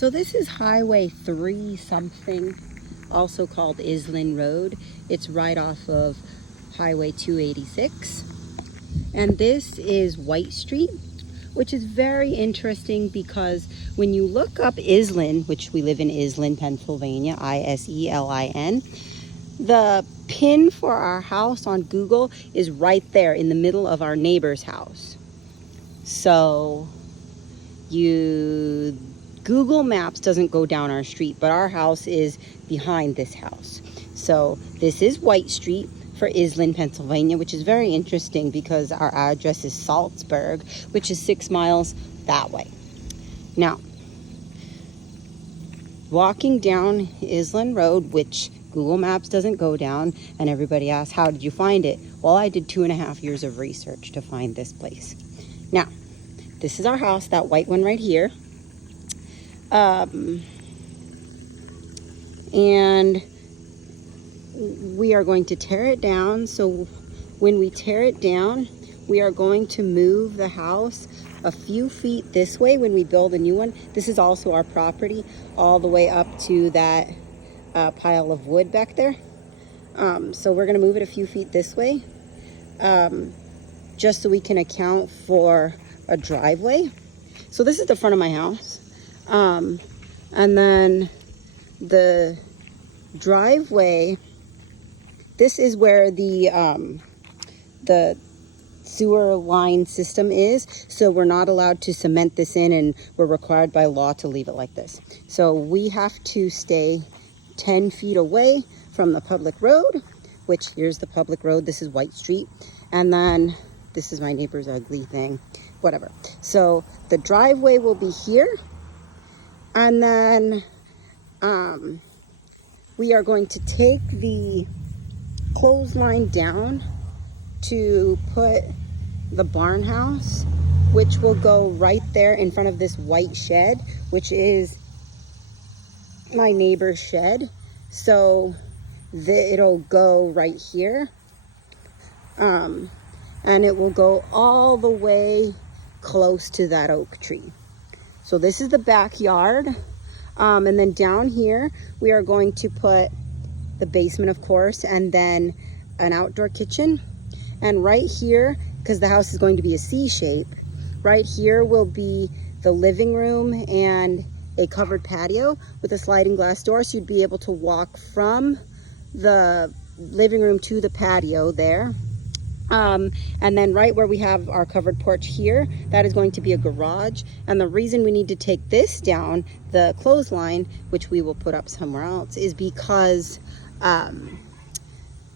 So this is Highway 3 something, also called Island Road. It's right off of Highway 286. And this is White Street, which is very interesting because when you look up Iselin, which we live in Iselin, Pennsylvania, Iselin, the pin for our house on Google is right there in the middle of our neighbor's house. So Google Maps doesn't go down our street, but our house is behind this house. So this is White Street for Iselin, Pennsylvania, which is very interesting because our address is Salzburg, which is 6 miles that way. Now, walking down Island Road, which Google Maps doesn't go down, and everybody asks, how did you find it? Well, I did 2.5 years of research to find this place. Now, this is our house, that white one right here. And we are going to tear it down. So when we tear it down, we are going to move the house a few feet this way when we build a new one. This is also our property, all the way up to that pile of wood back there. So we're going to move it a few feet this way, just so we can account for a driveway. So this is the front of my house. And then the driveway, this is where the sewer line system is. So we're not allowed to cement this in, and we're required by law to leave it like this. So we have to stay 10 feet away from the public road, which here's the public road. This is White Street. And then this is my neighbor's ugly thing, whatever. So the driveway will be here. And then we are going to take the clothesline down to put the barn house, which will go right there in front of this white shed, which is my neighbor's shed. So it'll go right here. And it will go all the way close to that oak tree. So this is the backyard. And then down here, we are going to put the basement, of course, and then an outdoor kitchen. And right here, because the house is going to be a C shape, right here will be the living room and a covered patio with a sliding glass door. So you'd be able to walk from the living room to the patio there. And then right where we have our covered porch here, that is going to be a garage. And the reason we need to take this down, the clothesline, which we will put up somewhere else, is because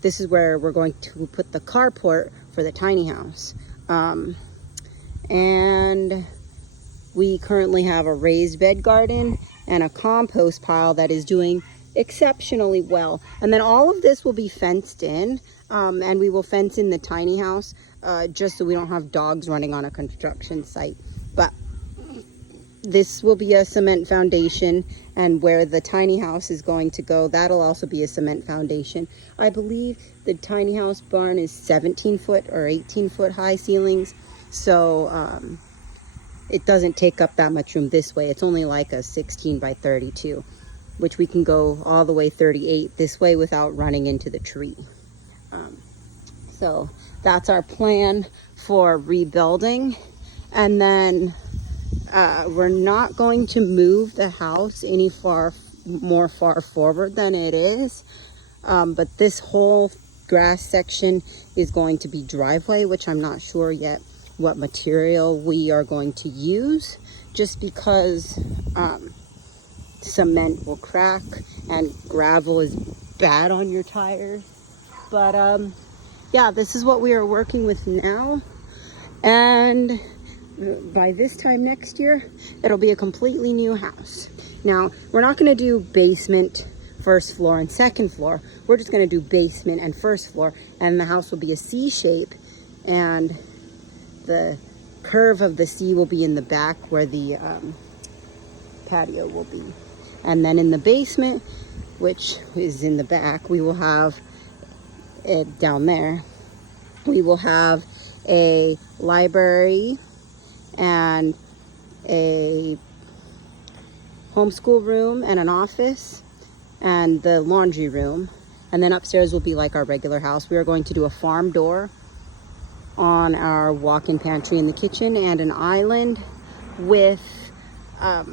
this is where we're going to put the carport for the tiny house. And we currently have a raised bed garden and a compost pile that is doing exceptionally well. And then all of this will be fenced in. And we will fence in the tiny house just so we don't have dogs running on a construction site. But this will be a cement foundation, and where the tiny house is going to go, that'll also be a cement foundation. I believe the tiny house barn is 17 foot or 18 foot high ceilings. So it doesn't take up that much room this way. It's only like a 16 by 32, which we can go all the way 38 this way without running into the tree. So that's our plan for rebuilding. And then we're not going to move the house any far forward than it is. But this whole grass section is going to be driveway, which I'm not sure yet what material we are going to use, just because cement will crack and gravel is bad on your tires. But yeah, this is what we are working with now. And by this time next year, it'll be a completely new house. Now, we're not going to do basement, first floor, and second floor. We're just going to do basement and first floor. And the house will be a C shape. And the curve of the C will be in the back where the patio will be. And then in the basement, which is in the back, we will have it down there. We will have a library and a homeschool room and an office and the laundry room. And then upstairs will be like our regular house. We are going to do a farm door on our walk-in pantry in the kitchen and an island with a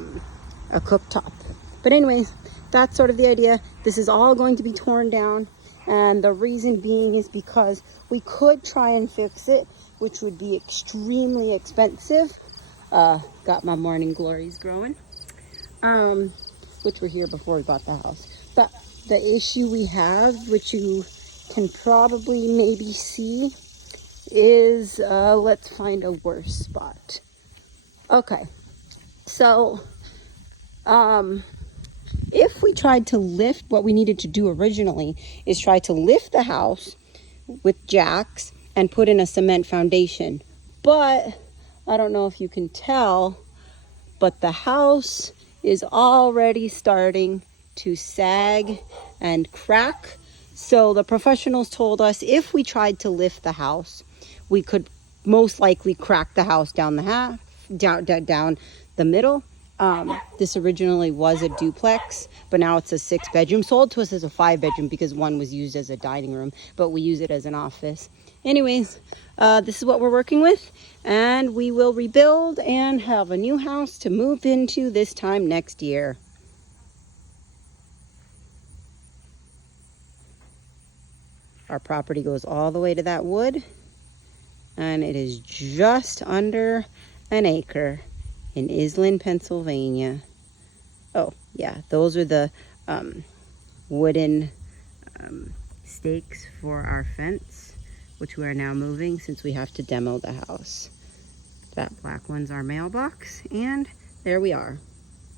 cooktop. But anyways, that's sort of the idea. This is all going to be torn down, and the reason being is because we could try and fix it, which would be extremely expensive. Got my morning glories growing, which were here before we bought the house. But the issue we have, which you can probably maybe see, is let's find a worse spot. Okay, so if we tried to lift, what we needed to do originally is try to lift the house with jacks and put in a cement foundation. But I don't know if you can tell, but the house is already starting to sag and crack. So the professionals told us if we tried to lift the house, we could most likely crack the house down the middle. This originally was a duplex, but now it's a 6-bedroom. Sold to us as a 5-bedroom because one was used as a dining room, but we use it as an office. Anyways, this is what we're working with, and we will rebuild and have a new house to move into this time next year. Our property goes all the way to that wood, and it is just under an acre in Island, Pennsylvania. Oh, yeah, those are the wooden stakes for our fence, which we are now moving since we have to demo the house. That black one's our mailbox, and there we are.